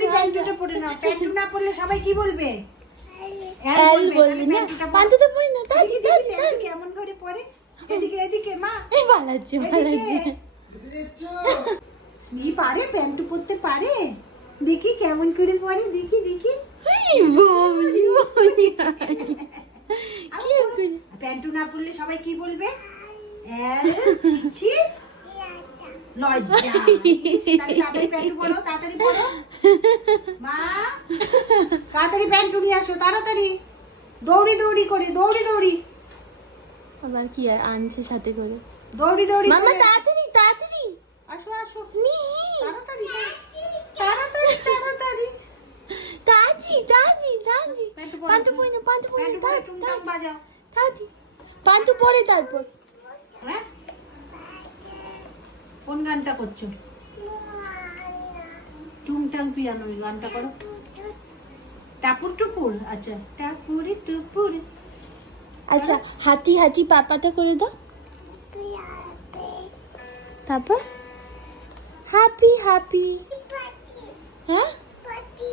তাড়াতাড়ি প্যান্টুটা পরে নাও, প্যান্টু না পরলে সবাই কি বলবে? এল বলবি না, পান্তু তো পড়ি না, তাই প্যান্টু কেমন করে পরে? এদিকে এদিকে মা, এই পালাচ্ছে স্মি পারে প্যান্টু পরতে পারে? দেখি কেমন করে পরে, দেখি দেখি। প্যান্টু না পরলে সবাই কি বলবে? ছি লজ্জা। তাড়াতাড়ি প্যান্টু পরো, তাড়াতাড়ি পরো মা, তাড়াতাড়ি প্যান্টু নিয়ে আসো, তাড়াতাড়ি দৌড়ি দৌড়ি করে, দৌড়ি দৌড়ি। আবার কি আর আনছে সাথে করে, দৌড়ি দৌড়ি মামা করে। তাড়াতাড়ি তাড়াতাড়ি আসো আসো স্মি, তাড়াতাড়ি তাড়াতাড়ি তাড়াতাড়ি। তাড়াতাড়ি তাড়াতাড়ি তাড়াতাড়ি পান্তু পড়ি না, পান্তু পড়ি না, প্যান্টু পরে টুংটাং বাজাও। তাড়াতাড়ি পান্তু পরে তারপর হ্যাঁ, কোন গানটা করছো? টুংটাং পিয়ানো গানটা করো। টাপুর টুপুর, আচ্ছা টাপুরি টুপুর। আচ্ছা হাঁটি হাঁটি পাপাটা করে দাও, তারপর হ্যাপি হ্যাপি, হ্যাঁ পাটি